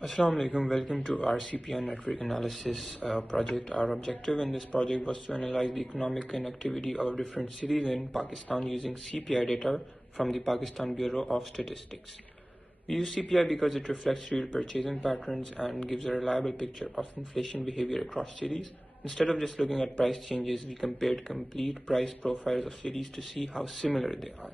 Assalamu alaikum. Welcome to our CPI network analysis project. Our objective in this project was to analyze the economic connectivity of different cities in Pakistan using CPI data from the Pakistan Bureau of Statistics. We use CPI because it reflects real purchasing patterns and gives a reliable picture of inflation behavior across cities. Instead of just looking at price changes, we compared complete price profiles of cities to see how similar they are.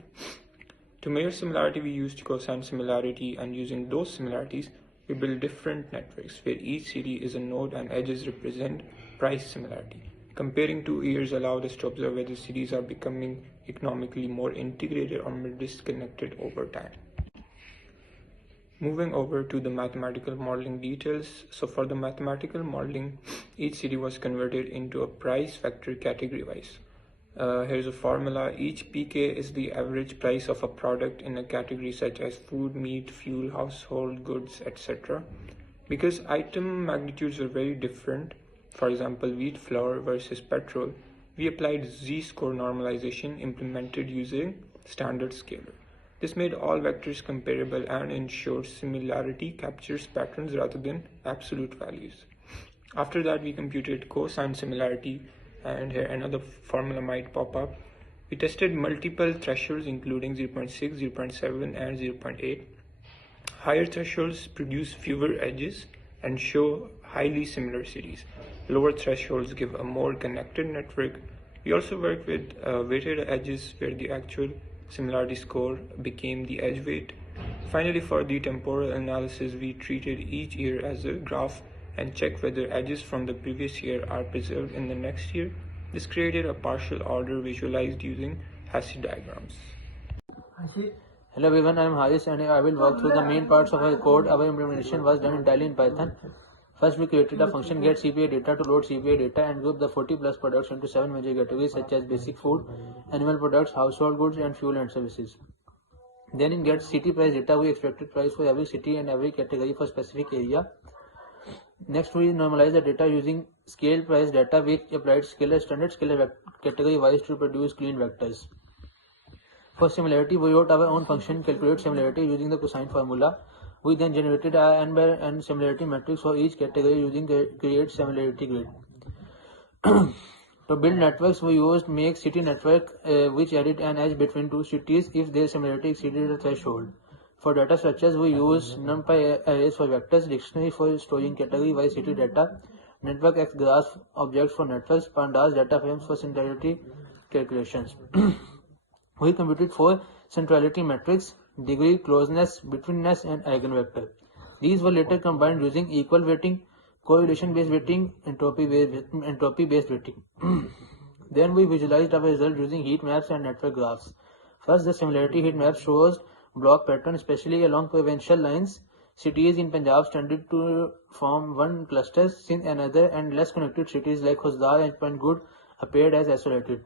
To measure similarity, we used cosine similarity, and using those similarities, we build different networks where each city is a node and edges represent price similarity. Comparing two years allowed us to observe whether cities are becoming economically more integrated or more disconnected over time. Moving over to the mathematical modeling details. So for the mathematical modeling, each city was converted into a price vector category wise. Here's a formula. Each PK is the average price of a product in a category such as food, meat, fuel, household goods, etc. Because item magnitudes are very different, for example, wheat flour versus petrol, we applied z-score normalization implemented using standard scalar. This made all vectors comparable and ensured similarity captures patterns rather than absolute values. After that, we computed cosine similarity, and here another formula might pop up. We tested multiple thresholds including 0.6, 0.7, and 0.8. Higher thresholds produce fewer edges and show highly similar cities. Lower thresholds give a more connected network. We also work with weighted edges where the actual similarity score became the edge weight. Finally, for the temporal analysis, we treated each year as a graph and checked whether edges from the previous year are preserved in the next year. This created a partial order visualized using Hasse diagrams. Hello everyone, I am Haris and I will walk through the main parts of our code. Our implementation was done entirely in Python. First, we created a function get CPI data to load CPI data and group the 40 plus products into 7 major categories such as basic food, animal products, household goods, and fuel and services. Then in get city price data, we extracted price for every city and every category for specific area. Next, we normalize the data using scale price data, which applied standard scalar category wise to produce clean vectors. For similarity, we wrote our own function calculate similarity using the cosine formula. We then generated a n by n similarity matrix for each category using create similarity grid. To build networks, we used make city network, which added an edge between two cities if their similarity exceeded a threshold. For data structures, we use numpy arrays for vectors, dictionary for storing category-wise city data, network X graph objects for networks, pandas data frames for similarity calculations. We computed four centrality metrics: degree, closeness, betweenness, and eigenvector. These were later combined using equal weighting, correlation-based weighting, entropy-based weighting. Then we visualized our result using heat maps and network graphs. First, the similarity heat map shows block pattern, especially along provincial lines. Cities in Punjab tended to form one cluster, since another and less connected cities like Khusdar and Panjgud appeared as isolated.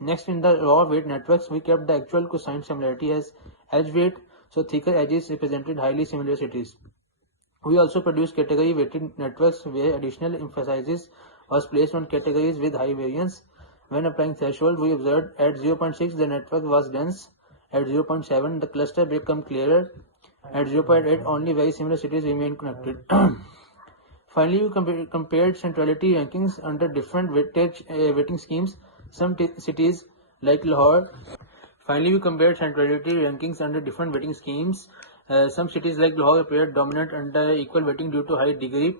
Next, in the raw weight networks, we kept the actual cosine similarity as edge weight, so thicker edges represented highly similar cities. We also produced category weighted networks where additional emphasis was placed on categories with high variance. When applying threshold, we observed at 0.6 the network was dense, at 0.7 the cluster became clearer, at 0.8 only very similar cities remained connected. Finally, we compared centrality rankings under different weighting schemes. Some cities like Lahore. Finally, we compared centrality rankings under different weighting schemes. Some cities like Lahore appeared dominant under equal weighting due to high degree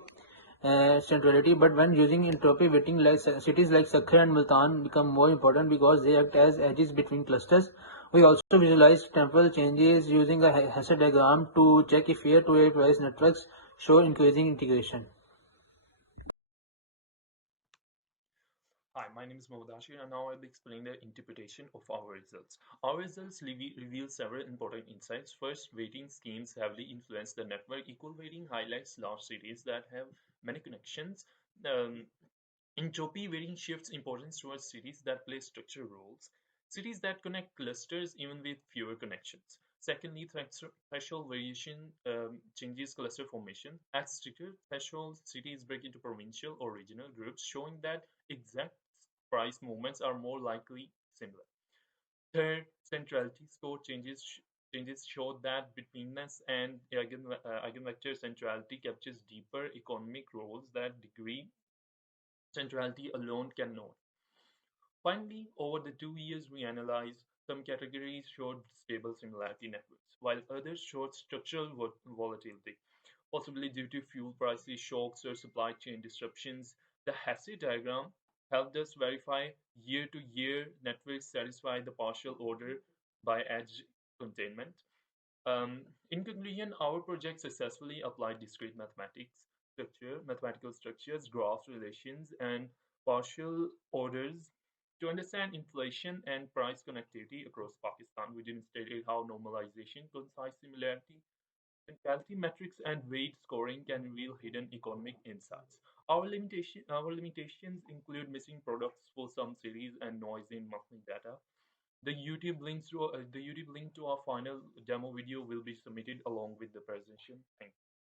centrality, but when using entropy weighting, like cities like Sakhar and Multan become more important because they act as edges between clusters. We also visualized temporal changes using a Hasse diagram to check if air-to-air price networks show increasing integration. Hi, my name is Mohdashir and now I'll be explaining the interpretation of our results. Our results reveal several important insights. First, weighting schemes heavily influence the network. Equal weighting highlights large cities that have many connections. Entropy weighting shifts importance towards cities that play structural roles. Cities that connect clusters even with fewer connections. Secondly, threshold variation changes cluster formation. At stricter thresholds, cities break into provincial or regional groups, showing that exact price movements are more likely similar. Third, centrality score changes Changes showed that betweenness and eigenvector centrality captures deeper economic roles that degree centrality alone cannot. Finally, over the 2 years we analyzed, some categories showed stable similarity networks, while others showed structural volatility, possibly due to fuel prices shocks or supply chain disruptions. The Hesse diagram helped us verify year-to-year networks satisfy the partial order by edge containment. In conclusion, our project successfully applied discrete mathematical structures, graph relations, and partial orders to understand inflation and price connectivity across Pakistan. We demonstrated how normalization, concise similarity, mentality metrics, and weight scoring can reveal hidden economic insights. Our limitations include missing products for some series and noise in monthly data. The YouTube link to our final demo video will be submitted along with the presentation. Thank you.